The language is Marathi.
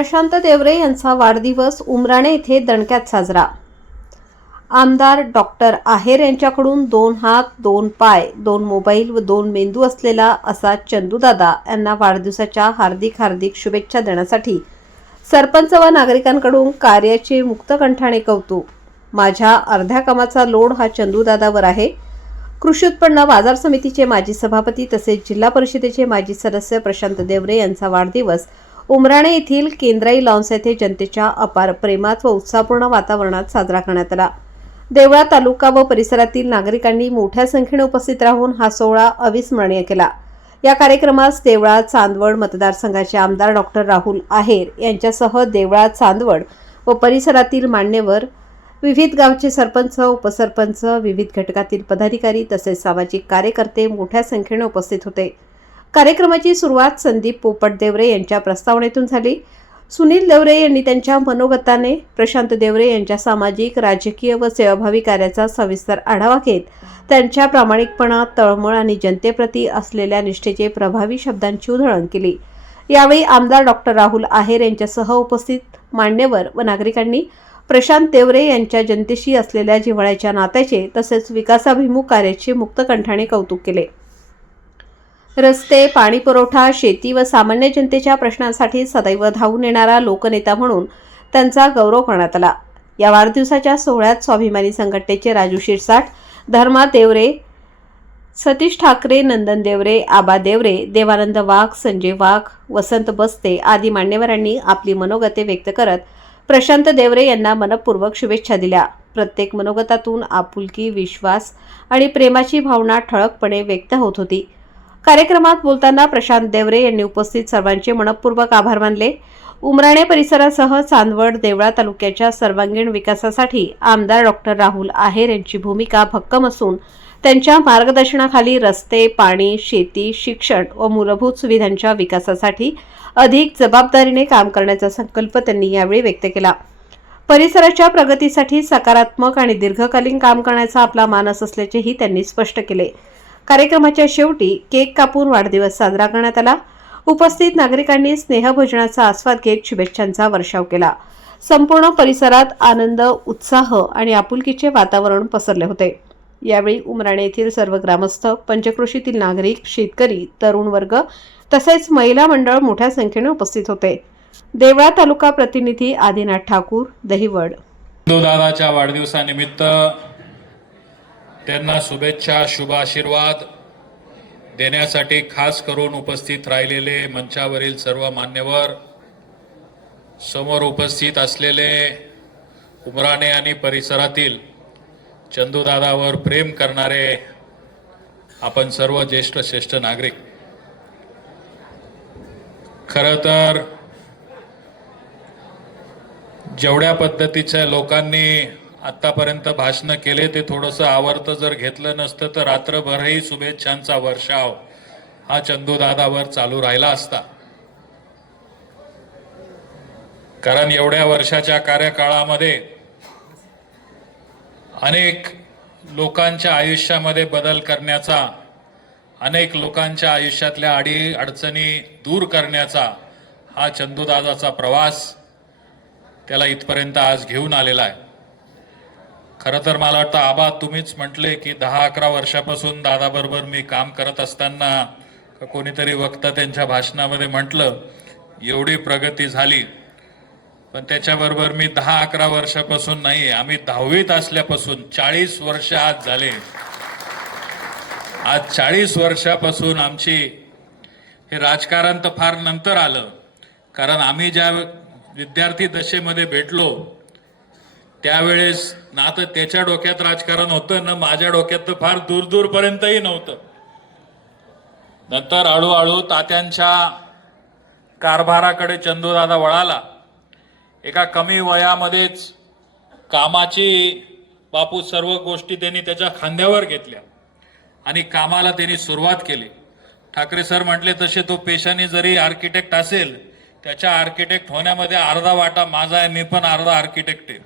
प्रशांत देवरे यांचा वाढदिवस उमराणे येथे दणक्यात साजरा। आमदार डॉक्टर आहेर यांच्याकडून 2 हात 2 पाय 2 मोबाईल व 2 मेंदू असलेला असा चंदूदादा यांना वाढदिवसाच्या हार्दिक शुभेच्छा देण्यासाठी सरपंच व नागरिकांकडून कार्याचे मुक्तकंठाने कौतुक। माझ्या अर्ध्या कामाचा लोड हा चंदूदादावर आहे। कृषी उत्पन्न बाजार समितीचे माजी सभापती तसेच जिल्हा परिषदेचे माजी सदस्य प्रशांत देवरे यांचा वाढदिवस उमराणे येथील केंद्राई लॉन्स येथे जनतेच्या अपार प्रेमात व उत्साहपूर्ण वातावरणात साजरा करण्यात आला। देवळा तालुका व परिसरातील नागरिकांनी मोठ्या संख्येने उपस्थित राहून हा सोहळा अविस्मरणीय केला। या कार्यक्रमास देवळा चांदवड मतदारसंघाचे आमदार डॉक्टर राहुल आहेर यांच्यासह देवळा चांदवड व परिसरातील मान्यवर, विविध गावचे सरपंच, उपसरपंच, विविध घटकातील पदाधिकारी तसेच सामाजिक कार्यकर्ते मोठ्या संख्येने उपस्थित होते। कार्यक्रमाची सुरुवात संदीप पोपट देवरे यांच्या प्रस्तावनेतून झाली। सुनील देवरे यांनी त्यांच्या मनोगताने प्रशांत देवरे यांच्या सामाजिक, राजकीय व सेवाभावी कार्याचा सविस्तर आढावा घेत त्यांच्या प्रामाणिकपणा, तळमळ आणि जनतेप्रती असलेल्या निष्ठेचे प्रभावी शब्दांची उधळण केली। यावेळी आमदार डॉक्टर राहुल आहेर यांच्यासह उपस्थित मान्यवर व नागरिकांनी प्रशांत देवरे यांच्या जनतेशी असलेल्या जिव्हाळ्याच्या नात्याचे तसेच विकासाभिमुख कार्याचे मुक्तकंठाने कौतुक केले। रस्ते, पाणी पुरवठा, शेती व सामान्य जनतेच्या प्रश्नांसाठी सदैव धावून येणारा लोकनेता म्हणून त्यांचा गौरव करण्यात आला। या वाढदिवसाच्या सोहळ्यात स्वाभिमानी संघटनेचे राजू शिरसाट, धर्मा देवरे, सतीश ठाकरे, नंदन देवरे, आबा देवरे, देवानंद वाघ, संजय वाघ, वसंत बस्ते आदी मान्यवरांनी आपली मनोगते व्यक्त करत प्रशांत देवरे यांना मनपूर्वक शुभेच्छा दिल्या। प्रत्येक मनोगतातून आपुलकी, विश्वास आणि प्रेमाची भावना ठळकपणे व्यक्त होत होती। कार्यक्रमात बोलताना प्रशांत देवरे यांनी उपस्थित सर्वांचे मनपूर्वक आभार मानले। उमराणे परिसरासह चांदवड, देवळा तालुक्याच्या सर्वांगीण विकासासाठी आमदार डॉक्टर राहुल आहेर यांची भूमिका भक्कम असून त्यांच्या मार्गदर्शनाखाली रस्ते, पाणी, शेती, शिक्षण व मूलभूत सुविधांच्या विकासासाठी अधिक जबाबदारीने काम करण्याचा संकल्प त्यांनी यावेळी व्यक्त केला। परिसराच्या प्रगतीसाठी सकारात्मक आणि दीर्घकालीन काम करण्याचा आपला मानस असल्याचेही त्यांनी स्पष्ट केले। कार्यक्रमाच्या शेवटी केक कापून वाढदिवस साजरा करण्यात आला। उपस्थित नागरिकांनी स्नेहभोजनाचा आस्वाद घेत शुभेच्छांचा वर्षाव केला। संपूर्ण परिसरात आनंद, उत्साह आणि आपुलकीचे वातावरण पसरले होते। यावेळी उमराणे येथील सर्व ग्रामस्थ, पंचक्रोशीतील नागरिक, शेतकरी, तरुण वर्ग तसेच महिला मंडळ मोठ्या संख्येने उपस्थित होते। देवळा तालुका प्रतिनिधी आदिनाथ ठाकूर, दहिवड। दादाच्या वाढदिवसानिमित्त त्यांना शुभेच्छा, शुभ आशीर्वाद देण्यासाठी खास करून उपस्थित राहिलेले मंचावरील सर्व मान्यवर, समोर उपस्थित असलेले उमराणे आणि परिसरातील चंदूदादावर प्रेम करणारे आपण सर्व ज्येष्ठ नागरिक, खरं तर जेवढ्या पद्धतीच्या लोकांनी आतापर्यंत भाषण केले ते थोडंसं आवर्त जर घेतलं नसतं तर रात्रभरही शुभेच्छांचा वर्षाव हा चंदूदादावर चालू राहिला असता। कारण एवढ्या वर्षाच्या कार्यकाळामध्ये अनेक लोकांच्या आयुष्यामध्ये बदल करण्याचा, अनेक लोकांच्या आयुष्यातल्या अडचणी दूर करण्याचा हा चंदूदादाचा प्रवास त्याला इथपर्यंत आज घेऊन आलेला आहे। खरं तर मला वाटतं आबा तुम्हीच म्हटले की 10-11 वर्षापासून दादाबरोबर मी काम करत असताना कोणीतरी वक्ता त्यांच्या भाषणामध्ये म्हटलं एवढी प्रगती झाली, पण त्याच्याबरोबर मी 10-11 वर्षापासून नाही, आम्ही 10वीत असल्यापासून 40 वर्ष आज झाले। आज 40 वर्षापासून आमची हे राजकारण तर फार नंतर आलं, कारण आम्ही ज्या विद्यार्थी दशेमध्ये भेटलो त्यावेळेस ना तर त्याच्या डोक्यात राजकारण होतं ना माझ्या डोक्यात तर फार दूरपर्यंतही नव्हतं। नंतर हळूहळू तात्यांच्या कारभाराकडे चंदूदादा वळाला। एका कमी वयामध्येच कामाची बापू सर्व गोष्टी त्यांनी त्याच्या खांद्यावर घेतल्या आणि कामाला त्यांनी सुरुवात केली। ठाकरे सर म्हटले तसे तो पेशाने जरी आर्किटेक्ट असेल, त्याच्या आर्किटेक्ट होण्यामध्ये अर्धा वाटा माझा आहे, मी पण अर्धा आर्किटेक्ट आहे।